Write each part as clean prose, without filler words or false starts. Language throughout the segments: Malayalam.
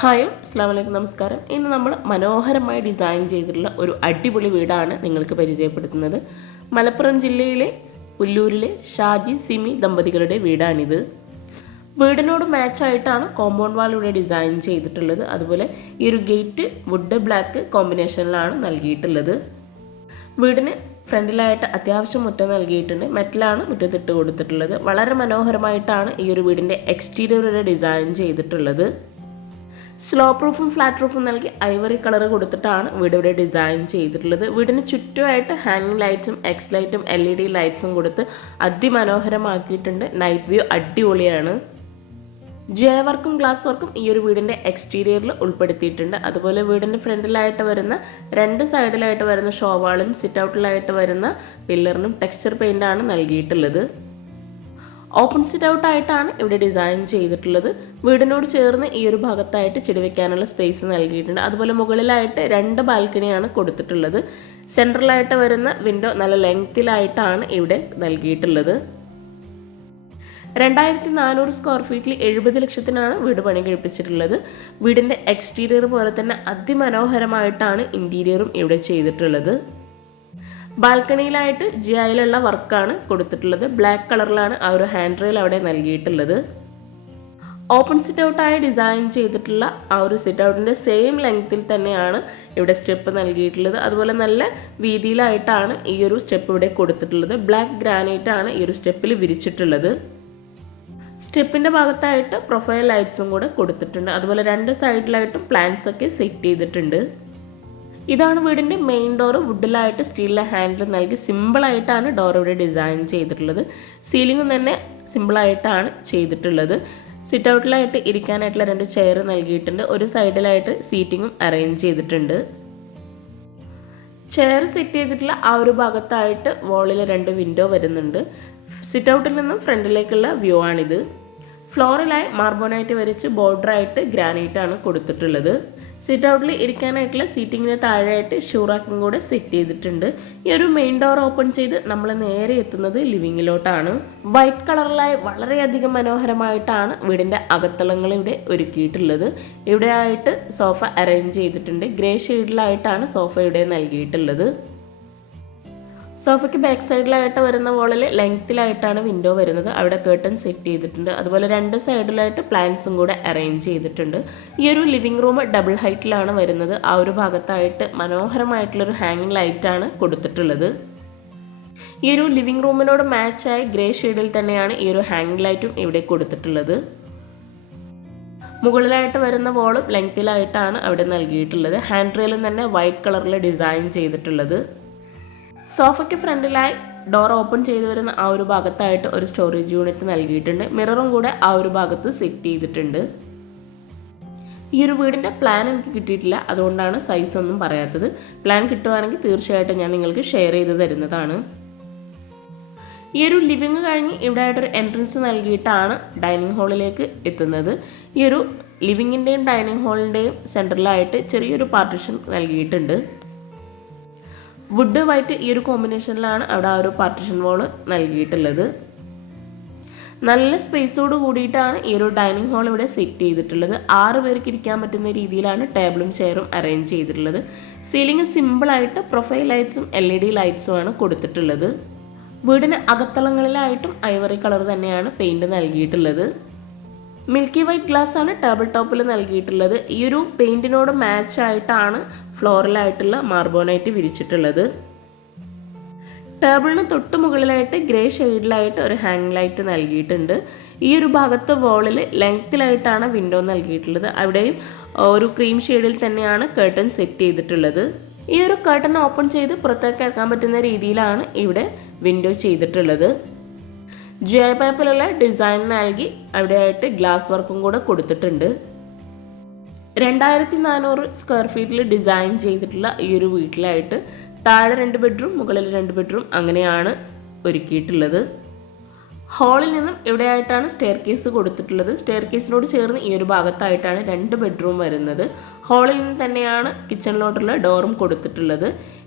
ഹായ്, അസ്സലാമു അലൈക്കും, നമസ്കാരം. ഇന്ന് നമ്മൾ മനോഹരമായി ഡിസൈൻ ചെയ്തിട്ടുള്ള ഒരു അടിപൊളി വീടാണ് നിങ്ങൾക്ക് പരിചയപ്പെടുത്തുന്നത്. മലപ്പുറം ജില്ലയിലെ പുല്ലൂരിലെ ഷാജി സിമി ദമ്പതികളുടെ വീടാണിത്. വീടിനോട് മാച്ചായിട്ടാണ് കോമ്പൗണ്ട് വാൾ ഇവിടെ ഡിസൈൻ ചെയ്തിട്ടുള്ളത്. അതുപോലെ ഈ ഒരു ഗേറ്റ് വുഡ് ബ്ലാക്ക് കോമ്പിനേഷനിലാണ് നൽകിയിട്ടുള്ളത്. വീടിന് ഫ്രണ്ടിലായിട്ട് അത്യാവശ്യം മുറ്റം നൽകിയിട്ടുണ്ട്. മെറ്റലാണ് മുറ്റത്തിട്ട് കൊടുത്തിട്ടുള്ളത്. വളരെ മനോഹരമായിട്ടാണ് ഈ ഒരു വീടിൻ്റെ എക്സ്റ്റീരിയർ ഇവിടെ ഡിസൈൻ ചെയ്തിട്ടുള്ളത്. സ്ലോ പ്രൂഫും ഫ്ലാറ്റ് പ്രൂഫും നൽകി ഐവറി കളർ കൊടുത്തിട്ടാണ് വീട് ഇവിടെ ഡിസൈൻ ചെയ്തിട്ടുള്ളത്. വീടിന് ചുറ്റുമായിട്ട് ഹാങ്ങിങ് ലൈറ്റ്സും എക്സ് ലൈറ്റും LED ലൈറ്റ്സും കൊടുത്ത് അതിമനോഹരമാക്കിയിട്ടുണ്ട്. നൈറ്റ് വ്യൂ അടിപൊളിയാണ്. ജെ വർക്കും ഗ്ലാസ് വർക്കും ഈ ഒരു വീടിൻ്റെ എക്സ്റ്റീരിയറിൽ ഉൾപ്പെടുത്തിയിട്ടുണ്ട്. അതുപോലെ വീടിൻ്റെ ഫ്രണ്ടിലായിട്ട് വരുന്ന രണ്ട് സൈഡിലായിട്ട് വരുന്ന ഷോവാളും സിറ്റ് ഔട്ടിലായിട്ട് വരുന്ന പില്ലറിനും ടെക്സ്ചർ പെയിൻ്റാണ് നൽകിയിട്ടുള്ളത്. ഓപ്പൺ സിറ്റ് ഔട്ടായിട്ടാണ് ഇവിടെ ഡിസൈൻ ചെയ്തിട്ടുള്ളത്. വീടിനോട് ചേർന്ന് ഈ ഒരു ഭാഗത്തായിട്ട് ചെടി വെക്കാനുള്ള സ്പേസ് നൽകിയിട്ടുണ്ട്. അതുപോലെ മുകളിലായിട്ട് രണ്ട് ബാൽക്കണിയാണ് കൊടുത്തിട്ടുള്ളത്. സെൻട്രലായിട്ട് വരുന്ന വിൻഡോ നല്ല ലെങ്ത്തിലായിട്ടാണ് ഇവിടെ നൽകിയിട്ടുള്ളത്. 2400 സ്ക്വയർ ഫീറ്റിൽ 70 ലക്ഷത്തിനാണ് വീട് പണി കഴിപ്പിച്ചിട്ടുള്ളത്. വീടിൻ്റെ എക്സ്റ്റീരിയർ പോലെ തന്നെ അതിമനോഹരമായിട്ടാണ് ഇൻറ്റീരിയറും ഇവിടെ ചെയ്തിട്ടുള്ളത്. ബാൽക്കണിയിലായിട്ട് ജിഐയിലുള്ള വർക്കാണ് കൊടുത്തിട്ടുള്ളത്. ബ്ലാക്ക് കളറിലാണ് ആ ഒരു ഹാൻഡ് റെയിൽ അവിടെ നൽകിയിട്ടുള്ളത്. ഓപ്പൺ സിറ്റ് ഔട്ടായി ഡിസൈൻ ചെയ്തിട്ടുള്ള ആ ഒരു സിറ്റ് ഔട്ടിൻ്റെ സെയിം ലെങ്ത്തിൽ തന്നെയാണ് ഇവിടെ സ്റ്റെപ്പ് നൽകിയിട്ടുള്ളത്. അതുപോലെ നല്ല വീതിയിലായിട്ടാണ് ഈ ഒരു സ്റ്റെപ്പ് ഇവിടെ കൊടുത്തിട്ടുള്ളത്. ബ്ലാക്ക് ഗ്രാനൈറ്റ് ആണ് ഈ ഒരു സ്റ്റെപ്പിൽ വിരിച്ചിട്ടുള്ളത്. സ്റ്റെപ്പിൻ്റെ ഭാഗത്തായിട്ട് പ്രൊഫൈൽ ലൈറ്റ്സും കൂടെ കൊടുത്തിട്ടുണ്ട്. അതുപോലെ രണ്ട് സൈഡിലായിട്ടും പ്ലാന്റ്സ് ഒക്കെ സെറ്റ് ചെയ്തിട്ടുണ്ട്. ഇതാണ് വീടിൻ്റെ മെയിൻ ഡോർ. വുഡിലായിട്ട് സ്റ്റീലിലെ ഹാൻഡിൽ നൽകി സിമ്പിളായിട്ടാണ് ഡോർ ഇവിടെ ഡിസൈൻ ചെയ്തിട്ടുള്ളത്. സീലിംഗും തന്നെ സിമ്പിളായിട്ടാണ് ചെയ്തിട്ടുള്ളത്. സിറ്റ് ഔട്ടിലായിട്ട് ഇരിക്കാനായിട്ടുള്ള രണ്ട് ചെയർ നൽകിയിട്ടുണ്ട്. ഒരു സൈഡിലായിട്ട് സീറ്റിങ്ങും അറേഞ്ച് ചെയ്തിട്ടുണ്ട്. ചെയർ സെറ്റ് ചെയ്തിട്ടുള്ള ആ ഒരു ഭാഗത്തായിട്ട് വോളിൽ രണ്ട് വിൻഡോ വരുന്നുണ്ട്. സിറ്റ് ഔട്ടിൽ നിന്നും ഫ്രണ്ടിലേക്കുള്ള വ്യൂ ആണിത്. ഫ്ലോറിലായി മാർബോണൈറ്റ് വരച്ച് ബോർഡറായിട്ട് ഗ്രാനൈറ്റാണ് കൊടുത്തിട്ടുള്ളത്. സിറ്റ് ഔട്ടിൽ ഇരിക്കാനായിട്ടുള്ള സീറ്റിങ്ങിന് താഴെയായിട്ട് ഷൂറാക്കും കൂടെ സെറ്റ് ചെയ്തിട്ടുണ്ട്. ഈ ഒരു മെയിൻ ഡോർ ഓപ്പൺ ചെയ്ത് നമ്മൾ നേരെ എത്തുന്നത് ലിവിങ്ങിലോട്ടാണ്. വൈറ്റ് കളറിലായി വളരെയധികം മനോഹരമായിട്ടാണ് വീടിൻ്റെ അകത്തളങ്ങൾ ഇവിടെ ഒരുക്കിയിട്ടുള്ളത്. ഇവിടെ ആയിട്ട് സോഫ അറേഞ്ച് ചെയ്തിട്ടുണ്ട്. ഗ്രേ ഷെയ്ഡിലായിട്ടാണ് സോഫ ഇവിടെ നൽകിയിട്ടുള്ളത്. സോഫയ്ക്ക് ബാക്ക് സൈഡിലായിട്ട് വരുന്ന വോളിൽ ലെങ്ത്തിലായിട്ടാണ് വിൻഡോ വരുന്നത്. അവിടെ കേർട്ടൺ സെറ്റ് ചെയ്തിട്ടുണ്ട്. അതുപോലെ രണ്ട് സൈഡിലായിട്ട് പ്ലാന്റ്സും കൂടെ അറേഞ്ച് ചെയ്തിട്ടുണ്ട്. ഈ ഒരു ലിവിംഗ് റൂം ഡബിൾ ഹൈറ്റിലാണ് വരുന്നത്. ആ ഒരു ഭാഗത്തായിട്ട് മനോഹരമായിട്ടുള്ളൊരു ഹാങ്ങിങ് ലൈറ്റാണ് കൊടുത്തിട്ടുള്ളത്. ഈ ഒരു ലിവിംഗ് റൂമിനോട് മാച്ചായി ഗ്രേ ഷെയ്ഡിൽ തന്നെയാണ് ഈ ഒരു ഹാങ്ങിങ് ലൈറ്റും ഇവിടെ കൊടുത്തിട്ടുള്ളത്. മുകളിലായിട്ട് വരുന്ന വോളും ലെങ്ത്തിലായിട്ടാണ് അവിടെ നൽകിയിട്ടുള്ളത്. ഹാൻഡ് റെയിലും തന്നെ വൈറ്റ് കളറിൽ ഡിസൈൻ ചെയ്തിട്ടുള്ളത്. സോഫയ്ക്ക് ഫ്രണ്ടിലായി ഡോർ ഓപ്പൺ ചെയ്ത് വരുന്ന ആ ഒരു ഭാഗത്തായിട്ട് ഒരു സ്റ്റോറേജ് യൂണിറ്റ് നൽകിയിട്ടുണ്ട്. മിററും കൂടെ ആ ഒരു ഭാഗത്ത് സെറ്റ് ചെയ്തിട്ടുണ്ട്. ഈ ഒരു വീടിൻ്റെ പ്ലാൻ എനിക്ക് കിട്ടിയിട്ടില്ല, അതുകൊണ്ടാണ് സൈസ് ഒന്നും പറയാത്തത്. പ്ലാൻ കിട്ടുവാണെങ്കിൽ തീർച്ചയായിട്ടും ഞാൻ നിങ്ങൾക്ക് ഷെയർ ചെയ്ത് തരുന്നതാണ്. ഈ ഒരു ലിവിങ് കഴിഞ്ഞ് ഇവിടെ ആയിട്ടൊരു എൻട്രൻസ് നൽകിയിട്ടാണ് ഡൈനിങ് ഹാളിലേക്ക് എത്തുന്നത്. ഈ ഒരു ലിവിങ്ങിൻ്റെയും ഡൈനിങ് ഹാളിൻ്റെയും സെൻറ്ററിലായിട്ട് ചെറിയൊരു പാർട്ടീഷൻ നൽകിയിട്ടുണ്ട്. വുഡ് വൈറ്റ് ഈ ഒരു കോമ്പിനേഷനിലാണ് അവിടെ ആ ഒരു പാർട്ടീഷൻ വാൾ നൽകിയിട്ടുള്ളത്. നല്ല സ്പേസോട് കൂടിയിട്ടാണ് ഈ ഒരു ഡൈനിങ് ഹാൾ ഇവിടെ സെറ്റ് ചെയ്തിട്ടുള്ളത്. 6 പേർക്ക് ഇരിക്കാൻ പറ്റുന്ന രീതിയിലാണ് ടേബിളും ചെയറും അറേഞ്ച് ചെയ്തിട്ടുള്ളത്. സീലിംഗ് സിമ്പിളായിട്ട് പ്രൊഫൈൽ ലൈറ്റ്സും LED ലൈറ്റ്സും ആണ് കൊടുത്തിട്ടുള്ളത്. വീടിന് അകത്തളങ്ങളിലായിട്ടും ഐവറി കളർ തന്നെയാണ് പെയിൻറ് നൽകിയിട്ടുള്ളത്. മിൽക്കി വൈറ്റ് ഗ്ലാസ് ആണ് ടേബിൾ ടോപ്പിൽ നൽകിയിട്ടുള്ളത്. ഈ ഒരു പെയിൻറ്റിനോട് മാച്ചായിട്ടാണ് ഫ്ലോറിലായിട്ടുള്ള മാർബോണൈറ്റ് വിരിച്ചിട്ടുള്ളത്. ടേബിളിന് തൊട്ട് മുകളിലായിട്ട് ഗ്രേ ഷെയ്ഡിലായിട്ട് ഒരു ഹാങ് ലൈറ്റ് നൽകിയിട്ടുണ്ട്. ഈ ഒരു ഭാഗത്ത് വോളിൽ ലെങ്ത്തിലായിട്ടാണ് വിൻഡോ നൽകിയിട്ടുള്ളത്. അവിടെയും ഒരു ക്രീം ഷെയ്ഡിൽ തന്നെയാണ് കേർട്ടൺ സെറ്റ് ചെയ്തിട്ടുള്ളത്. ഈ ഒരു കേർട്ടൺ ഓപ്പൺ ചെയ്ത് പുറത്തേക്ക് ഇറക്കാൻ പറ്റുന്ന രീതിയിലാണ് ഇവിടെ വിൻഡോ ചെയ്തിട്ടുള്ളത്. ജെ പൈപ്പിലുള്ള ഡിസൈൻ നൽകി അവിടെയായിട്ട് ഗ്ലാസ് വർക്കും കൂടെ കൊടുത്തിട്ടുണ്ട്. 2400 സ്ക്വയർ ഫീറ്റിൽ ഡിസൈൻ ചെയ്തിട്ടുള്ള ഈ ഒരു വീട്ടിലായിട്ട് താഴെ 2 ബെഡ്റൂം മുകളിൽ 2 ബെഡ്റൂം അങ്ങനെയാണ് ഒരുക്കിയിട്ടുള്ളത്. ഹാളിൽ നിന്നും ഇവിടെയായിട്ടാണ് സ്റ്റെയർ കേസ് കൊടുത്തിട്ടുള്ളത്. സ്റ്റെയർ കേസിനോട് ചേർന്ന് ഈ ഒരു ഭാഗത്തായിട്ടാണ് 2 ബെഡ്റൂം വരുന്നത്. ഹാളിൽ നിന്ന് തന്നെയാണ് കിച്ചണിലോട്ടുള്ള ഡോറും കൊടുത്തിട്ടുള്ളത്.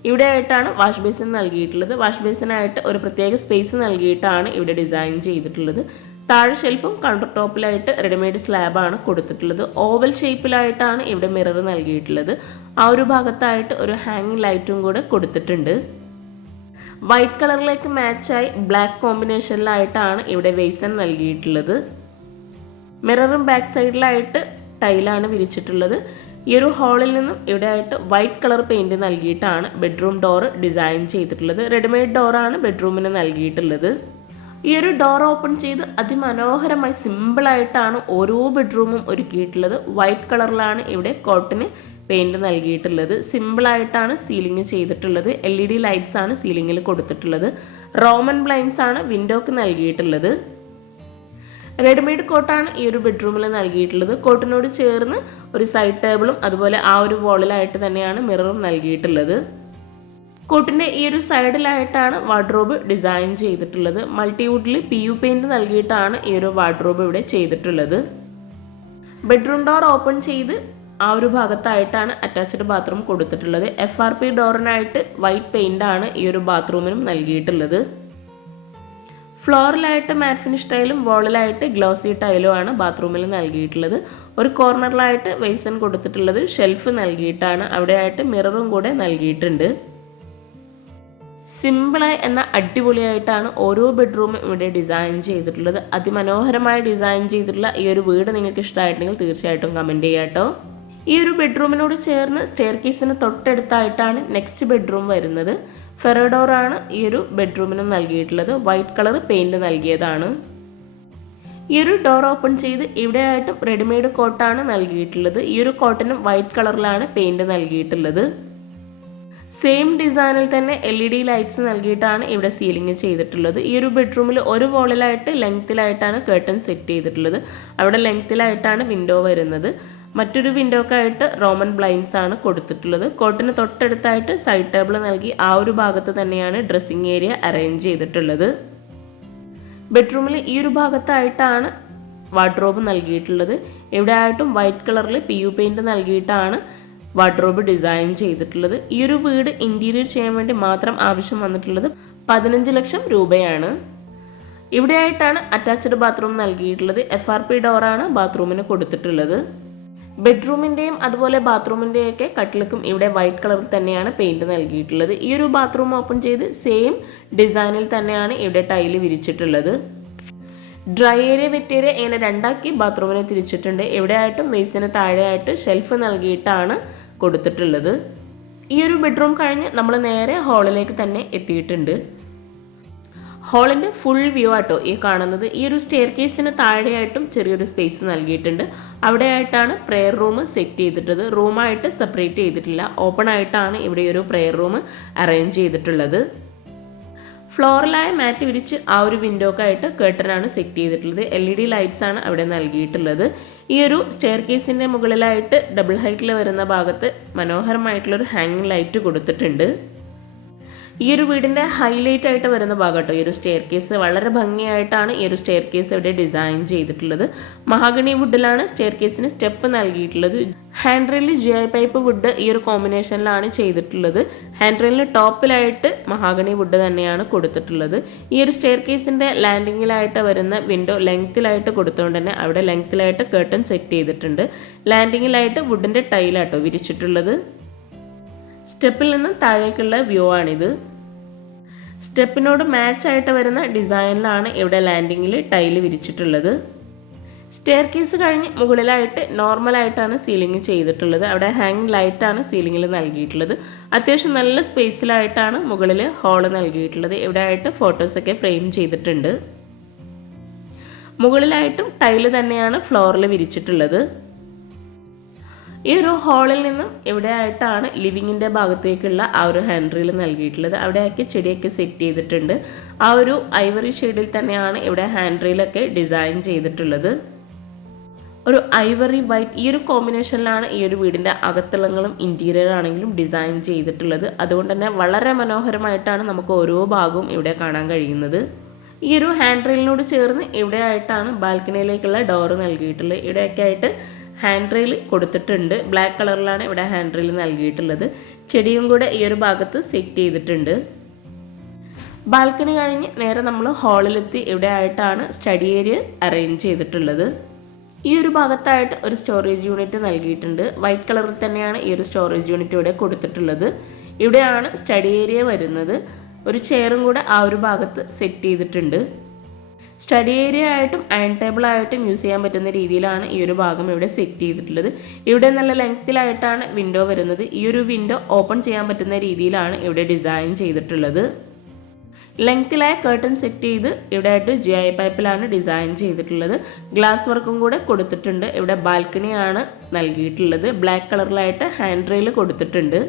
ഇവിടെയായിട്ടാണ് വാഷ് ബേസിൻ നൽകിയിട്ടുള്ളത്. വാഷ് ബേസിനായിട്ട് ഒരു പ്രത്യേക സ്പേസ് നൽകിയിട്ടാണ് ഇവിടെ ഡിസൈൻ ചെയ്തിട്ടുള്ളത്. താഴെ ഷെൽഫും കൗണ്ടർ ടോപ്പിലായിട്ട് റെഡിമെയ്ഡ് സ്ലാബാണ് കൊടുത്തിട്ടുള്ളത്. ഓവൽ ഷേപ്പിലായിട്ടാണ് ഇവിടെ മിറർ നൽകിയിട്ടുള്ളത്. ആ ഒരു ഭാഗത്തായിട്ട് ഒരു ഹാങ്ങിങ് ലൈറ്റും കൂടെ കൊടുത്തിട്ടുണ്ട്. വൈറ്റ് കളറിലേക്ക് മാച്ചായി ബ്ലാക്ക് കോമ്പിനേഷനിലായിട്ടാണ് ഇവിടെ വെയ്സൺ നൽകിയിട്ടുള്ളത്. മിററും ബാക്ക് സൈഡിലായിട്ട് ടൈലാണ് വിരിച്ചിട്ടുള്ളത്. ഈ ഒരു ഹാളിൽ നിന്നും ഇവിടെയായിട്ട് വൈറ്റ് കളർ പെയിൻറ് നൽകിയിട്ടാണ് ബെഡ്റൂം ഡോർ ഡിസൈൻ ചെയ്തിട്ടുള്ളത്. റെഡിമെയ്ഡ് ഡോറാണ് ബെഡ്റൂമിന് നൽകിയിട്ടുള്ളത്. ഈ ഒരു ഡോർ ഓപ്പൺ ചെയ്ത് അതിമനോഹരമായി സിമ്പിളായിട്ടാണ് ഓരോ ബെഡ്റൂമും ഒരുക്കിയിട്ടുള്ളത്. വൈറ്റ് കളറിലാണ് ഇവിടെ കോട്ടന് പെയിൻറ് നൽകിയിട്ടുള്ളത്. സിമ്പിളായിട്ടാണ് സീലിംഗ് ചെയ്തിട്ടുള്ളത്. LED ലൈറ്റ്സ് ആണ് സീലിംഗിൽ കൊടുത്തിട്ടുള്ളത്. റോമൻ ബ്ലൈൻഡ്സ് ആണ് വിൻഡോക്ക് നൽകിയിട്ടുള്ളത്. റെഡിമെയ്ഡ് കോട്ടാണ് ഈ ഒരു ബെഡ്റൂമിൽ നൽകിയിട്ടുള്ളത്. കോട്ടിനോട് ചേർന്ന് ഒരു സൈഡ് ടേബിളും അതുപോലെ ആ ഒരു വാളിലായിട്ട് തന്നെയാണ് മിററും നൽകിയിട്ടുള്ളത്. കോട്ടിൻ്റെ ഈ ഒരു സൈഡിലായിട്ടാണ് വാർഡ്രോബ് ഡിസൈൻ ചെയ്തിട്ടുള്ളത്. മൾട്ടിവുഡിൽ PU പെയിൻറ് നൽകിയിട്ടാണ് ഈ ഒരു വാർഡ്രോബ് ഇവിടെ ചെയ്തിട്ടുള്ളത്. ബെഡ്റൂം ഡോർ ഓപ്പൺ ചെയ്ത് ആ ഒരു ഭാഗത്തായിട്ടാണ് അറ്റാച്ച്ഡ് ബാത്റൂം കൊടുത്തിട്ടുള്ളത്. FRP ഡോറിനായിട്ട് വൈറ്റ് പെയിൻ്റ് ആണ് ഈ ഒരു ബാത്റൂമിനും നൽകിയിട്ടുള്ളത്. ഫ്ലോറിലായിട്ട് മാറ്റ് ഫിനിഷ് ടൈലും വാളിലായിട്ട് ഗ്ലോസി ടൈലും ആണ് ബാത്റൂമിൽ നൽകിയിട്ടുള്ളത്. ഒരു കോർണറിലായിട്ട് വെയ്സൺ കൊടുത്തിട്ടുള്ളത് ഷെൽഫ് നൽകിയിട്ടാണ്. അവിടെയായിട്ട് മിററും കൂടെ നൽകിയിട്ടുണ്ട്. സിമ്പിളായി എന്ന അടിപൊളിയായിട്ടാണ് ഓരോ ബെഡ്റൂമും ഇവിടെ ഡിസൈൻ ചെയ്തിട്ടുള്ളത്. അതിമനോഹരമായി ഡിസൈൻ ചെയ്തിട്ടുള്ള ഈ ഒരു വീട് നിങ്ങൾക്ക് ഇഷ്ടമായിട്ടുണ്ടെങ്കിൽ തീർച്ചയായിട്ടും കമൻറ്റ് ചെയ്യാം കേട്ടോ. ഈ ഒരു ബെഡ്റൂമിനോട് ചേർന്ന് സ്റ്റെയർ കേസിന് തൊട്ടടുത്തായിട്ടാണ് നെക്സ്റ്റ് ബെഡ്റൂം വരുന്നത്. ഫെറഡോറാണ് ഈ ഒരു ബെഡ്റൂമിനും നൽകിയിട്ടുള്ളത്. വൈറ്റ് കളർ പെയിൻറ് നൽകിയതാണ്. ഈ ഒരു ഡോർ ഓപ്പൺ ചെയ്ത് ഇവിടെയായിട്ടും റെഡിമെയ്ഡ് കോട്ടാണ് നൽകിയിട്ടുള്ളത്. ഈ ഒരു കോട്ടിനും വൈറ്റ് കളറിലാണ് പെയിൻറ് നൽകിയിട്ടുള്ളത്. സെയിം ഡിസൈനിൽ തന്നെ LED ലൈറ്റ്സ് നൽകിയിട്ടാണ് ഇവിടെ സീലിംഗ് ചെയ്തിട്ടുള്ളത്. ഈ ഒരു ബെഡ്റൂമിൽ ഒരു വോളിലായിട്ട് ലെങ്ത്തിലായിട്ടാണ് കേർട്ടൺ സെറ്റ് ചെയ്തിട്ടുള്ളത്. അവിടെ ലെങ്ത്തിലായിട്ടാണ് വിൻഡോ വരുന്നത്. മറ്റൊരു വിൻഡോക്കായിട്ട് റോമൻ ബ്ലൈൻഡ്സ് ആണ് കൊടുത്തിട്ടുള്ളത്. കോട്ടിന് തൊട്ടടുത്തായിട്ട് സൈഡ് ടേബിൾ നൽകി ആ ഒരു ഭാഗത്ത് തന്നെയാണ് ഡ്രസ്സിംഗ് ഏരിയ അറേഞ്ച് ചെയ്തിട്ടുള്ളത്. ബെഡ്റൂമിൽ ഈ ഒരു ഭാഗത്തായിട്ടാണ് വാർഡ്രോബ് നൽകിയിട്ടുള്ളത്. ഇവിടെ ആയിട്ടും വൈറ്റ് കളറിൽ PU പെയിൻറ് നൽകിയിട്ടാണ് വാർഡ്രോബ് ഡിസൈൻ ചെയ്തിട്ടുള്ളത്. ഈ ഒരു വീട് ഇൻറ്റീരിയർ ചെയ്യാൻ വേണ്ടി മാത്രം ആവശ്യം വന്നിട്ടുള്ളത് 15 ലക്ഷം രൂപയാണ്. ഇവിടെയായിട്ടാണ് അറ്റാച്ച്ഡ് ബാത്റൂം നൽകിയിട്ടുള്ളത്. FRP ഡോറാണ് ബാത്റൂമിന് കൊടുത്തിട്ടുള്ളത്. ബെഡ്റൂമിൻ്റെയും അതുപോലെ ബാത്റൂമിൻ്റെയൊക്കെ കട്ടിലക്കും ഇവിടെ വൈറ്റ് കളറിൽ തന്നെയാണ് പെയിൻറ് നൽകിയിട്ടുള്ളത്. ഈ ഒരു ബാത്റൂം ഓപ്പൺ ചെയ്ത് സെയിം ഡിസൈനിൽ തന്നെയാണ് ഇവിടെ ടൈല് വിരിച്ചിട്ടുള്ളത്. ഡ്രൈ ഏരിയ വെറ്റ് ഏരിയ ഇങ്ങനെ രണ്ടാക്കി ബാത്റൂമിനെ തിരിച്ചിട്ടുണ്ട്. എവിടെയായിട്ടും വെയ്സിന് താഴെയായിട്ട് ഷെൽഫ് നൽകിയിട്ടാണ് കൊടുത്തിട്ടുള്ളത്. ഈ ഒരു ബെഡ്റൂം കഴിഞ്ഞ് നമ്മൾ നേരെ ഹാളിലേക്ക് തന്നെ എത്തിയിട്ടുണ്ട്. ഹാളിൻ്റെ ഫുൾ വ്യൂ ആട്ടോ ഈ കാണുന്നത്. ഈ ഒരു സ്റ്റെയർ കേസിന് താഴെയായിട്ടും ചെറിയൊരു സ്പേസ് നൽകിയിട്ടുണ്ട്. അവിടെയായിട്ടാണ് പ്രെയർ റൂം സെറ്റ് ചെയ്തിട്ടത്. റൂമായിട്ട് സെപ്പറേറ്റ് ചെയ്തിട്ടില്ല. ഓപ്പൺ ആയിട്ടാണ് ഇവിടെ ഒരു പ്രെയർ റൂം അറേഞ്ച് ചെയ്തിട്ടുള്ളത്. ഫ്ലോറിലായ മാറ്റ് വിരിച്ച് ആ ഒരു വിൻഡോക്കായിട്ട് കേർട്ടനാണ് സെറ്റ് ചെയ്തിട്ടുള്ളത്. LED ലൈറ്റ്സ് ആണ് അവിടെ നൽകിയിട്ടുള്ളത്. ഈ ഒരു സ്റ്റെയർ കേസിൻ്റെ മുകളിലായിട്ട് ഡബിൾ ഹൈറ്റിൽ വരുന്ന ഭാഗത്ത് മനോഹരമായിട്ടുള്ളൊരു ഹാങ്ങിങ് ലൈറ്റ് കൊടുത്തിട്ടുണ്ട്. ഈ ഒരു വീടിൻ്റെ ഹൈലൈറ്റ് ആയിട്ട് വരുന്ന ഭാഗം കേട്ടോ ഈ ഒരു സ്റ്റെയർ കേസ്. വളരെ ഭംഗിയായിട്ടാണ് ഈ ഒരു സ്റ്റെയർ കേസ് ഇവിടെ ഡിസൈൻ ചെയ്തിട്ടുള്ളത്. മഹാഗണി വുഡിലാണ് സ്റ്റെയർ കേസിന് സ്റ്റെപ്പ് നൽകിയിട്ടുള്ളത്. ഹാൻഡ് റെയിലിൽ GI പൈപ്പ് വുഡ് ഈ ഒരു കോമ്പിനേഷനിലാണ് ചെയ്തിട്ടുള്ളത്. ഹാൻഡ് റെയിലിന് ടോപ്പിലായിട്ട് മഹാഗണി വുഡ് തന്നെയാണ് കൊടുത്തിട്ടുള്ളത്. ഈ ഒരു സ്റ്റെയർ കേസിൻ്റെ ലാൻഡിങ്ങിലായിട്ട് വരുന്ന വിൻഡോ ലെങ്ത്തിലായിട്ട് കൊടുത്തുകൊണ്ട് തന്നെ അവിടെ ലെങ്ത്തിലായിട്ട് കേർട്ടൺ സെറ്റ് ചെയ്തിട്ടുണ്ട്. ലാൻഡിങ്ങിലായിട്ട് വുഡിൻ്റെ ടൈലാട്ടോ വിരിച്ചിട്ടുള്ളത്. സ്റ്റെപ്പിൽ നിന്ന് താഴേക്കുള്ള വ്യൂ ആണിത്. സ്റ്റെപ്പിനോട് മാച്ച് ആയിട്ട് വരുന്ന ഡിസൈനിലാണ് ഇവിടെ ലാൻഡിങ്ങിൽ ടൈല് വിരിച്ചിട്ടുള്ളത്. സ്റ്റെയർ കേസ് കഴിഞ്ഞ് മുകളിലായിട്ട് നോർമലായിട്ടാണ് സീലിംഗ് ചെയ്തിട്ടുള്ളത്. അവിടെ ഹാങ്ങിങ് ലൈറ്റാണ് സീലിംഗിൽ നൽകിയിട്ടുള്ളത്. അത്യാവശ്യം നല്ല സ്പേസിലായിട്ടാണ് മുകളിൽ ഹാള് നൽകിയിട്ടുള്ളത്. ഇവിടെ ആയിട്ട് ഫോട്ടോസൊക്കെ ഫ്രെയിം ചെയ്തിട്ടുണ്ട്. മുകളിലായിട്ടും ടൈല് തന്നെയാണ് ഫ്ലോറിൽ വിരിച്ചിട്ടുള്ളത്. ഈ ഒരു ഹാളിൽ നിന്നും ഇവിടെയായിട്ടാണ് ലിവിങ്ങിൻ്റെ ഭാഗത്തേക്കുള്ള ആ ഒരു ഹാൻഡ് റെയിൽ നൽകിയിട്ടുള്ളത്. അവിടെയൊക്കെ ചെടിയൊക്കെ സെറ്റ് ചെയ്തിട്ടുണ്ട്. ആ ഒരു ഐവറി ഷെയ്ഡിൽ തന്നെയാണ് ഇവിടെ ഹാൻഡ് റെയിലൊക്കെ ഡിസൈൻ ചെയ്തിട്ടുള്ളത്. ഒരു ഐവറി വൈറ്റ് ഈ ഒരു കോമ്പിനേഷനിലാണ് ഈ ഒരു വീടിൻ്റെ അകത്തളങ്ങളും ഇൻറ്റീരിയർ ആണെങ്കിലും ഡിസൈൻ ചെയ്തിട്ടുള്ളത്. അതുകൊണ്ട് തന്നെ വളരെ മനോഹരമായിട്ടാണ് നമുക്ക് ഓരോ ഭാഗവും ഇവിടെ കാണാൻ കഴിയുന്നത്. ഈ ഒരു ഹാൻഡ് റെയിലിനോട് ചേർന്ന് ഇവിടെയായിട്ടാണ് ബാൽക്കണിയിലേക്കുള്ള ഡോറ് നൽകിയിട്ടുള്ളത്. ഇവിടെയൊക്കെ ആയിട്ട് ഹാൻഡ് റെയിൽ കൊടുത്തിട്ടുണ്ട്. ബ്ലാക്ക് കളറിലാണ് ഇവിടെ ഹാൻഡ് റെയിൽ നൽകിയിട്ടുള്ളത്. ചെടിയും കൂടെ ഈ ഒരു ഭാഗത്ത് സെറ്റ് ചെയ്തിട്ടുണ്ട്. ബാൽക്കണി കഴിഞ്ഞ് നേരെ നമ്മൾ ഹാളിലെത്തി ഇവിടെ ആയിട്ടാണ് സ്റ്റഡി ഏരിയ അറേഞ്ച് ചെയ്തിട്ടുള്ളത്. ഈ ഒരു ഭാഗത്തായിട്ട് ഒരു സ്റ്റോറേജ് യൂണിറ്റ് നൽകിയിട്ടുണ്ട്. വൈറ്റ് കളറിൽ തന്നെയാണ് ഈ ഒരു സ്റ്റോറേജ് യൂണിറ്റ് ഇവിടെ കൊടുത്തിട്ടുള്ളത്. ഇവിടെയാണ് സ്റ്റഡി ഏരിയ വരുന്നത്. ഒരു ചെയറും കൂടെ ആ ഒരു ഭാഗത്ത് സെറ്റ് ചെയ്തിട്ടുണ്ട്. സ്റ്റഡി ഏരിയ ആയിട്ടും അയൺ ടേബിൾ ആയിട്ടും യൂസ് ചെയ്യാൻ പറ്റുന്ന രീതിയിലാണ് ഈ ഒരു ഭാഗം ഇവിടെ സെറ്റ് ചെയ്തിട്ടുള്ളത്. ഇവിടെ നല്ല ലെങ്ത്തിലായിട്ടാണ് വിൻഡോ വരുന്നത്. ഈ ഒരു വിൻഡോ ഓപ്പൺ ചെയ്യാൻ പറ്റുന്ന രീതിയിലാണ് ഇവിടെ ഡിസൈൻ ചെയ്തിട്ടുള്ളത്. ലെങ്ത്തിലായ കേർട്ടൺ സെറ്റ് ചെയ്ത് ഇവിടെ ആയിട്ട് GI പൈപ്പിലാണ് ഡിസൈൻ ചെയ്തിട്ടുള്ളത്. ഗ്ലാസ് വർക്കും കൂടെ കൊടുത്തിട്ടുണ്ട്. ഇവിടെ ബാൽക്കണിയാണ് നൽകിയിട്ടുള്ളത്. ബ്ലാക്ക് കളറിലായിട്ട് ഹാൻഡ് റെയിൽ കൊടുത്തിട്ടുണ്ട്.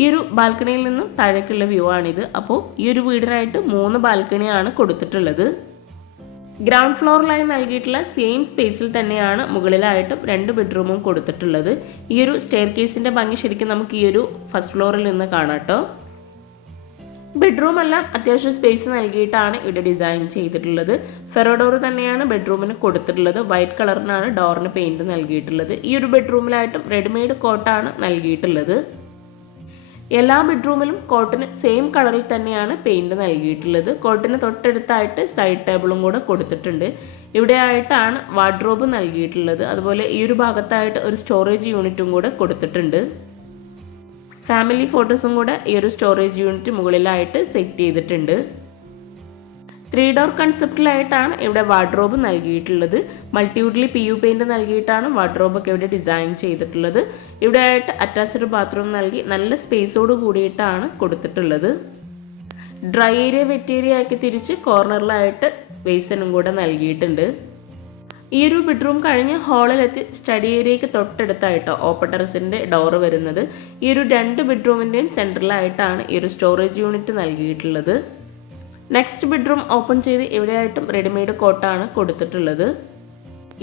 ഈ ഒരു ബാൽക്കണിയിൽ നിന്നും താഴേക്കുള്ള വ്യൂ ആണിത്. അപ്പോൾ ഈ ഒരു വീടിനായിട്ട് 3 ബാൽക്കണിയാണ് കൊടുത്തിട്ടുള്ളത്. ഗ്രൗണ്ട് ഫ്ലോറിലായി നൽകിയിട്ടുള്ള സെയിം സ്പേസിൽ തന്നെയാണ് മുകളിലായിട്ടും 2 ബെഡ്റൂമും കൊടുത്തിട്ടുള്ളത്. ഈ ഒരു സ്റ്റെയർ കേസിൻ്റെ ഭംഗി ശരിക്കും നമുക്ക് ഈ ഒരു ഫസ്റ്റ് ഫ്ലോറിൽ നിന്ന് കാണാം കേട്ടോ. ബെഡ്റൂം എല്ലാം അത്യാവശ്യം സ്പേസ് നൽകിയിട്ടാണ് ഇവിടെ ഡിസൈൻ ചെയ്തിട്ടുള്ളത്. ഫെറോ ഡോർ തന്നെയാണ് ബെഡ്റൂമിന് കൊടുത്തിട്ടുള്ളത്. വൈറ്റ് കളറിനാണ് ഡോറിന് പെയിൻറ് നൽകിയിട്ടുള്ളത്. ഈ ഒരു ബെഡ്റൂമിലായിട്ടും റെഡിമെയ്ഡ് കോട്ടാണ് നൽകിയിട്ടുള്ളത്. എല്ലാ ബെഡ്റൂമിലും കോട്ടിന് സെയിം കളറിൽ തന്നെയാണ് പെയിൻറ് നൽകിയിട്ടുള്ളത്. കോട്ടിന് തൊട്ടടുത്തായിട്ട് സൈഡ് ടേബിളും കൂടെ കൊടുത്തിട്ടുണ്ട്. ഇവിടെ ആയിട്ടാണ് വാർഡ്രോബ് നൽകിയിട്ടുള്ളത്. അതുപോലെ ഈ ഒരു ഭാഗത്തായിട്ട് ഒരു സ്റ്റോറേജ് യൂണിറ്റും കൂടെ കൊടുത്തിട്ടുണ്ട്. ഫാമിലി ഫോട്ടോസും കൂടെ ഈ ഒരു സ്റ്റോറേജ് യൂണിറ്റ് മുകളിലായിട്ട് സെറ്റ് ചെയ്തിട്ടുണ്ട്. 3 ഡോർ കൺസെപ്റ്റിലായിട്ടാണ് ഇവിടെ വാർഡ്രോബ് നൽകിയിട്ടുള്ളത്. മൾട്ടിവുഡിൽ PU പെയിൻറ് നൽകിയിട്ടാണ് വാർഡ്രോബൊക്കെ ഇവിടെ ഡിസൈൻ ചെയ്തിട്ടുള്ളത്. ഇവിടെ ആയിട്ട് അറ്റാച്ച്ഡ് ബാത്റൂം നൽകി നല്ല സ്പേസോട് കൂടിയിട്ടാണ് കൊടുത്തിട്ടുള്ളത്. ഡ്രൈ ഏരിയ വെറ്റ് ഏരിയ ആക്കി തിരിച്ച് കോർണറിലായിട്ട് ബേസിനും കൂടെ നൽകിയിട്ടുണ്ട്. ഈ ഒരു ബെഡ്റൂം കഴിഞ്ഞ് ഹാളിലെത്തി സ്റ്റഡി ഏരിയയ്ക്ക് തൊട്ടടുത്തായിട്ടോ ഓപ്പൺ ടെറസിൻ്റെ ഡോറ് വരുന്നത്. ഈ ഒരു 2 ബെഡ്റൂമിൻ്റെയും സെൻറ്ററിലായിട്ടാണ് ഈ ഒരു സ്റ്റോറേജ് യൂണിറ്റ് നൽകിയിട്ടുള്ളത്. നെക്സ്റ്റ് ബെഡ്റൂം ഓപ്പൺ ചെയ്ത് ഇവിടെയായിട്ടും റെഡിമെയ്ഡ് കോട്ടാണ് കൊടുത്തിട്ടുള്ളത്.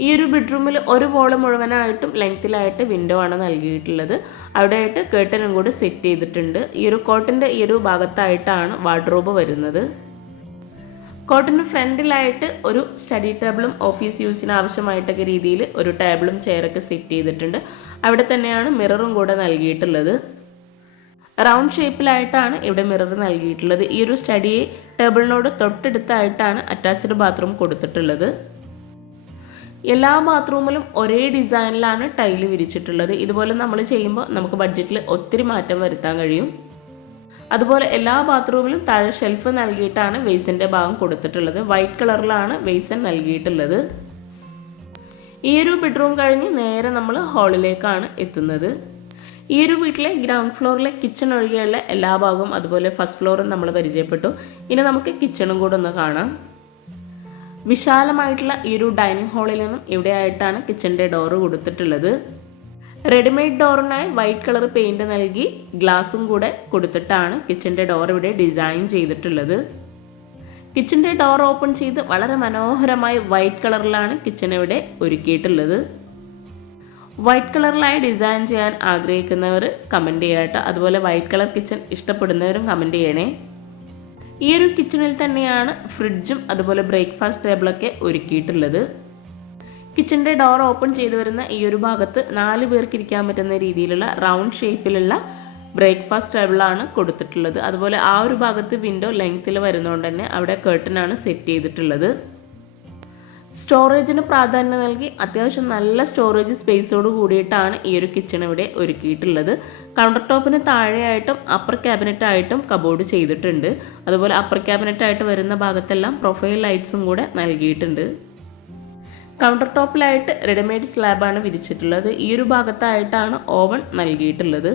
ഈ ഒരു ബെഡ്റൂമിൽ ഒരു വോള് മുഴുവനായിട്ടും ലെങ്ത്തിലായിട്ട് വിൻഡോ ആണ് നൽകിയിട്ടുള്ളത്. അവിടെയായിട്ട് കേർട്ടനും കൂടി സെറ്റ് ചെയ്തിട്ടുണ്ട്. ഈ ഒരു കോട്ടിൻ്റെ ഈ ഒരു ഭാഗത്തായിട്ടാണ് വാർഡ്രോബ് വരുന്നത്. കോട്ടിന് ഫ്രണ്ടിലായിട്ട് ഒരു സ്റ്റഡി ടേബിളും ഓഫീസ് യൂസിന് ആവശ്യമായിട്ടൊക്കെ രീതിയിൽ ഒരു ടേബിളും ചെയറൊക്കെ സെറ്റ് ചെയ്തിട്ടുണ്ട്. അവിടെ തന്നെയാണ് മിററും കൂടെ നൽകിയിട്ടുള്ളത്. റൗണ്ട് ഷേപ്പിലായിട്ടാണ് ഇവിടെ മിറർ നൽകിയിട്ടുള്ളത്. ഈ ഒരു സ്റ്റഡി ടേബിളിനോട് തൊട്ടടുത്തായിട്ടാണ് അറ്റാച്ച്ഡ് ബാത്റൂം കൊടുത്തിട്ടുള്ളത്. എല്ലാ ബാത്റൂമിലും ഒരേ ഡിസൈനിലാണ് ടൈല് വിരിച്ചിട്ടുള്ളത്. ഇതുപോലെ നമ്മൾ ചെയ്യുമ്പോൾ നമുക്ക് ബഡ്ജറ്റിൽ ഒത്തിരി മാറ്റം വരുത്താൻ കഴിയും. അതുപോലെ എല്ലാ ബാത്റൂമിലും താഴെ ഷെൽഫ് നൽകിയിട്ടാണ് വെയ്സിൻ്റെ ഭാഗം കൊടുത്തിട്ടുള്ളത്. വൈറ്റ് കളറിലാണ് വെയ്സൻ നൽകിയിട്ടുള്ളത്. ഈ ഒരു ബെഡ്റൂം കഴിഞ്ഞ് നേരെ നമ്മൾ ഹാളിലേക്കാണ് എത്തുന്നത്. ഈ ഒരു വീട്ടിലെ ഗ്രൗണ്ട് ഫ്ലോറിലെ കിച്ചൺ ഒഴികെയുള്ള എല്ലാ ഭാഗവും അതുപോലെ ഫസ്റ്റ് ഫ്ലോറും നമ്മൾ പരിചയപ്പെട്ടു. ഇനി നമുക്ക് കിച്ചണും കൂടെ ഒന്ന് കാണാം. വിശാലമായിട്ടുള്ള ഈ ഒരു ഡൈനിങ് ഹാളിൽ നിന്നും ഇവിടെയായിട്ടാണ് കിച്ചൻ്റെ ഡോറ് കൊടുത്തിട്ടുള്ളത്. റെഡിമെയ്ഡ് ഡോറിനായി വൈറ്റ് കളർ പെയിൻറ് നൽകി ഗ്ലാസും കൂടെ കൊടുത്തിട്ടാണ് കിച്ചൻ്റെ ഡോർ ഇവിടെ ഡിസൈൻ ചെയ്തിട്ടുള്ളത്. കിച്ചൻ്റെ ഡോർ ഓപ്പൺ ചെയ്ത് വളരെ മനോഹരമായി വൈറ്റ് കളറിലാണ് കിച്ചൺ ഇവിടെ ഒരുക്കിയിട്ടുള്ളത്. വൈറ്റ് കളറിലായി ഡിസൈൻ ചെയ്യാൻ ആഗ്രഹിക്കുന്നവർ കമൻറ്റ് ചെയ്യട്ടെ. അതുപോലെ വൈറ്റ് കളർ കിച്ചൺ ഇഷ്ടപ്പെടുന്നവരും കമൻറ്റ് ചെയ്യണേ. ഈ ഒരു കിച്ചണിൽ തന്നെയാണ് ഫ്രിഡ്ജും അതുപോലെ ബ്രേക്ക്ഫാസ്റ്റ് ടേബിളൊക്കെ ഒരുക്കിയിട്ടുള്ളത്. കിച്ചൻ്റെ ഡോർ ഓപ്പൺ ചെയ്തു വരുന്ന ഈ ഒരു ഭാഗത്ത് 4 പേർക്ക് ഇരിക്കാൻ പറ്റുന്ന രീതിയിലുള്ള റൗണ്ട് ഷേപ്പിലുള്ള ബ്രേക്ക്ഫാസ്റ്റ് ടേബിളാണ് കൊടുത്തിട്ടുള്ളത്. അതുപോലെ ആ ഒരു ഭാഗത്ത് വിൻഡോ ലെങ്ത്തിൽ വരുന്നതുകൊണ്ട് തന്നെ അവിടെ കേർട്ടനാണ് സെറ്റ് ചെയ്തിട്ടുള്ളത്. സ്റ്റോറേജിന് പ്രാധാന്യം നൽകി അത്യാവശ്യം നല്ല സ്റ്റോറേജ് സ്പേസോട് കൂടിയിട്ടാണ് ഈ ഒരു കിച്ചൺ ഇവിടെ ഒരുക്കിയിട്ടുള്ളത്. കൗണ്ടർ ടോപ്പിന് താഴെയായിട്ടും അപ്പർ ക്യാബിനറ്റായിട്ടും കബോർഡ് ചെയ്തിട്ടുണ്ട്. അതുപോലെ അപ്പർ ക്യാബിനറ്റായിട്ട് വരുന്ന ഭാഗത്തെല്ലാം പ്രൊഫൈൽ ലൈറ്റ്സും കൂടെ നൽകിയിട്ടുണ്ട്. കൗണ്ടർ ടോപ്പിലായിട്ട് റെഡിമെയ്ഡ് സ്ലാബാണ് വിരിച്ചിട്ടുള്ളത്. ഈ ഒരു ഭാഗത്തായിട്ടാണ് ഓവൻ നൽകിയിട്ടുള്ളത്.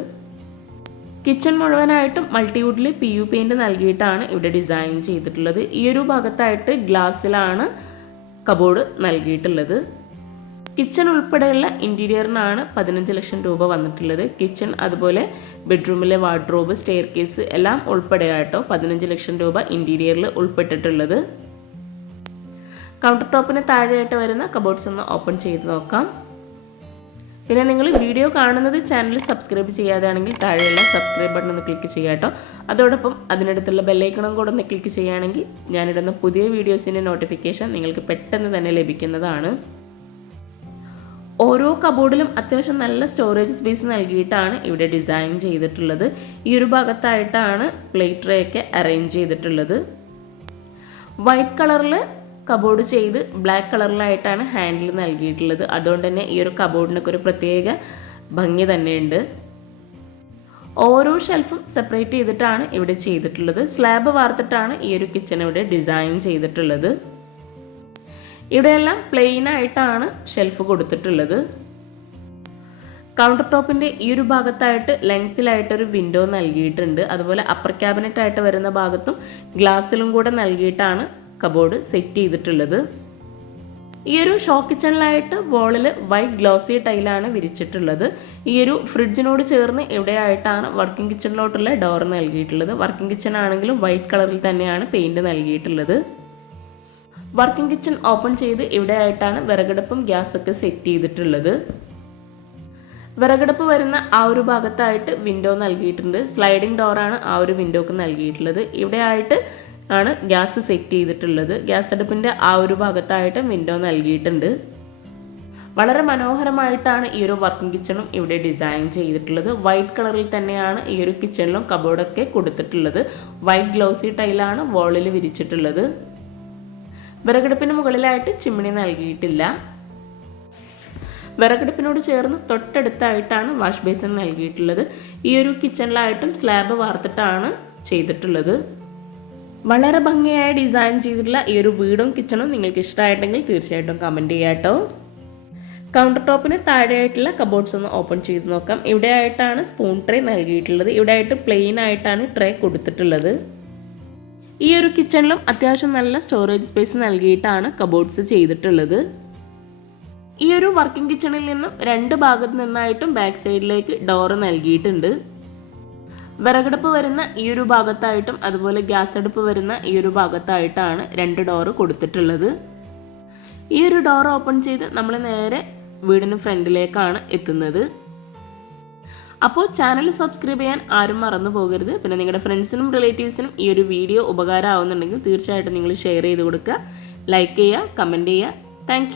കിച്ചൺ മുഴുവനായിട്ടും മൾട്ടിവുഡിൽ PU പെയിൻറ് നൽകിയിട്ടാണ് ഇവിടെ ഡിസൈൻ ചെയ്തിട്ടുള്ളത്. ഈ ഒരു ഭാഗത്തായിട്ട് ഗ്ലാസ്സിലാണ് കബോർഡ് നൽകിയിട്ടുള്ളത്. കിച്ചൺ ഉൾപ്പെടെയുള്ള ഇൻറ്റീരിയറിനാണ് 15 ലക്ഷം രൂപ വന്നിട്ടുള്ളത്. കിച്ചൺ അതുപോലെ ബെഡ്റൂമിലെ വാർഡ്രോബ് സ്റ്റെയർ കേസ് എല്ലാം ഉൾപ്പെടെയായിട്ടോ 15 ലക്ഷം രൂപ ഇൻറ്റീരിയറിൽ ഉൾപ്പെട്ടിട്ടുള്ളത്. കൗണ്ടർ ടോപ്പിന് താഴെയായിട്ട് വരുന്ന കബോർഡ്സ് ഒന്ന് ഓപ്പൺ ചെയ്ത് നോക്കാം. പിന്നെ നിങ്ങൾ വീഡിയോ കാണുന്നത് ചാനൽ സബ്സ്ക്രൈബ് ചെയ്യാതെയാണെങ്കിൽ താഴെയുള്ള സബ്സ്ക്രൈബ് ബട്ടൺ ഒന്ന് ക്ലിക്ക് ചെയ്യുക കേട്ടോ. അതോടൊപ്പം അതിനടുത്തുള്ള ബെല്ലൈക്കണും കൂടെ ഒന്ന് ക്ലിക്ക് ചെയ്യുകയാണെങ്കിൽ ഞാനിടുന്ന പുതിയ വീഡിയോസിൻ്റെ നോട്ടിഫിക്കേഷൻ നിങ്ങൾക്ക് പെട്ടെന്ന് തന്നെ ലഭിക്കുന്നതാണ്. ഓരോ കബോർഡിലും അത്യാവശ്യം നല്ല സ്റ്റോറേജ് സ്പേസ് നൽകിയിട്ടാണ് ഇവിടെ ഡിസൈൻ ചെയ്തിട്ടുള്ളത്. ഈ ഒരു ഭാഗത്തായിട്ടാണ് പ്ലേറ്റ് ട്രേ ഒക്കെ അറേഞ്ച് ചെയ്തിട്ടുള്ളത്. വൈറ്റ് കളറിൽ കബോർഡ് ചെയ്ത് ബ്ലാക്ക് കളറിലായിട്ടാണ് ഹാൻഡിൽ നൽകിയിട്ടുള്ളത്. അതുകൊണ്ട് തന്നെ ഈ ഒരു കബോർഡിനൊക്കെ ഒരു പ്രത്യേക ഭംഗി തന്നെയുണ്ട്. ഓരോ ഷെൽഫും സെപ്പറേറ്റ് ചെയ്തിട്ടാണ് ഇവിടെ ചെയ്തിട്ടുള്ളത്. സ്ലാബ് വാർത്തിട്ടാണ് ഈ ഒരു കിച്ചൺ ഇവിടെ ഡിസൈൻ ചെയ്തിട്ടുള്ളത്. ഇവിടെയെല്ലാം പ്ലെയിൻ ആയിട്ടാണ് ഷെൽഫ് കൊടുത്തിട്ടുള്ളത്. കൗണ്ടർ ടോപ്പിൻ്റെ ഈ ഒരു ഭാഗത്തായിട്ട് ലെങ്ത്തിലായിട്ടൊരു വിൻഡോ നൽകിയിട്ടുണ്ട്. അതുപോലെ അപ്പർ ക്യാബിനറ്റ് ആയിട്ട് വരുന്ന ഭാഗത്തും ഗ്ലാസ്സിലും കൂടെ നൽകിയിട്ടാണ് കബോർഡ് സെറ്റ് ചെയ്തിട്ടുള്ളത്. ഈ ഒരു ഷോ കിച്ചണിലായിട്ട് വോളിൽ വൈറ്റ് ഗ്ലോസി ടൈലാണ് വിരിച്ചിട്ടുള്ളത്. ഈ ഒരു ഫ്രിഡ്ജിനോട് ചേർന്ന് ഇവിടെയായിട്ടാണ് വർക്കിംഗ് കിച്ചണിലോട്ടുള്ള ഡോർ നൽകിയിട്ടുള്ളത്. വർക്കിംഗ് കിച്ചൺ ആണെങ്കിലും വൈറ്റ് കളറിൽ തന്നെയാണ് പെയിൻറ് നൽകിയിട്ടുള്ളത്. വർക്കിംഗ് കിച്ചൺ ഓപ്പൺ ചെയ്ത് ഇവിടെയായിട്ടാണ് വിറകടുപ്പും ഗ്യാസൊക്കെ സെറ്റ് ചെയ്തിട്ടുള്ളത്. വിറകടുപ്പ് വരുന്ന ആ ഒരു ഭാഗത്തായിട്ട് വിൻഡോ നൽകിയിട്ടുണ്ട്. സ്ലൈഡിംഗ് ഡോറാണ് ആ ഒരു വിൻഡോക്ക് നൽകിയിട്ടുള്ളത്. ഇവിടെയായിട്ട് ആണ് ഗ്യാസ് സെറ്റ് ചെയ്തിട്ടുള്ളത്. ഗ്യാസ് അടുപ്പിൻ്റെ ആ ഒരു ഭാഗത്തായിട്ട് വിൻഡോ നൽകിയിട്ടുണ്ട്. വളരെ മനോഹരമായിട്ടാണ് ഈ ഒരു വർക്കിംഗ് കിച്ചണും ഇവിടെ ഡിസൈൻ ചെയ്തിട്ടുള്ളത്. വൈറ്റ് കളറിൽ തന്നെയാണ് ഈ ഒരു കിച്ചണിലും കബോർഡൊക്കെ കൊടുത്തിട്ടുള്ളത്. വൈറ്റ് ഗ്ലോസി ടൈലാണ് വോളിൽ വിരിച്ചിട്ടുള്ളത്. വിറകടുപ്പിന് മുകളിലായിട്ട് ചിമ്മിണി നൽകിയിട്ടില്ല. വിറകടുപ്പിനോട് ചേർന്ന് തൊട്ടടുത്തായിട്ടാണ് വാഷ് ബേസിൻ നൽകിയിട്ടുള്ളത്. ഈ ഒരു കിച്ചണിലായിട്ടും സ്ലാബ് വാർത്തിട്ടാണ് ചെയ്തിട്ടുള്ളത്. വളരെ ഭംഗിയായി ഡിസൈൻ ചെയ്തിട്ടുള്ള ഈ ഒരു വീടും കിച്ചണും നിങ്ങൾക്ക് ഇഷ്ടമായിട്ടെങ്കിൽ തീർച്ചയായിട്ടും കമൻറ്റ് ചെയ്യാം കേട്ടോ. കൗണ്ടർ ടോപ്പിന് താഴെയായിട്ടുള്ള കബോർഡ്സ് ഒന്ന് ഓപ്പൺ ചെയ്ത് നോക്കാം. ഇവിടെ ആയിട്ടാണ് സ്പൂൺ ട്രേ നൽകിയിട്ടുള്ളത്. ഇവിടെ ആയിട്ട് പ്ലെയിൻ ആയിട്ടാണ് ട്രേ കൊടുത്തിട്ടുള്ളത്. ഈ ഒരു കിച്ചണിലും അത്യാവശ്യം നല്ല സ്റ്റോറേജ് സ്പേസ് നൽകിയിട്ടാണ് കബോർഡ്സ് ചെയ്തിട്ടുള്ളത്. ഈ ഒരു വർക്കിംഗ് കിച്ചണിൽ നിന്നും രണ്ട് ഭാഗത്ത് നിന്നായിട്ടും ബാക്ക് സൈഡിലേക്ക് ഡോറ് നൽകിയിട്ടുണ്ട്. വിറകടുപ്പ് വരുന്ന ഈ ഒരു ഭാഗത്തായിട്ടും അതുപോലെ ഗ്യാസ് അടുപ്പ് വരുന്ന ഈ ഒരു ഭാഗത്തായിട്ടാണ് രണ്ട് ഡോറ് കൊടുത്തിട്ടുള്ളത്. ഈ ഒരു ഡോർ ഓപ്പൺ ചെയ്ത് നമ്മൾ നേരെ വീടിന് ഫ്രണ്ടിലേക്കാണ് എത്തുന്നത്. അപ്പോൾ ചാനൽ സബ്സ്ക്രൈബ് ചെയ്യാൻ ആരും മറന്നു പോകരുത്. പിന്നെ നിങ്ങളുടെ ഫ്രണ്ട്സിനും റിലേറ്റീവ്സിനും ഈ ഒരു വീഡിയോ ഉപകാരമാവുന്നുണ്ടെങ്കിൽ തീർച്ചയായിട്ടും നിങ്ങൾ ഷെയർ ചെയ്ത് കൊടുക്കുക, ലൈക്ക് ചെയ്യുക, കമൻറ്റ് ചെയ്യുക. താങ്ക്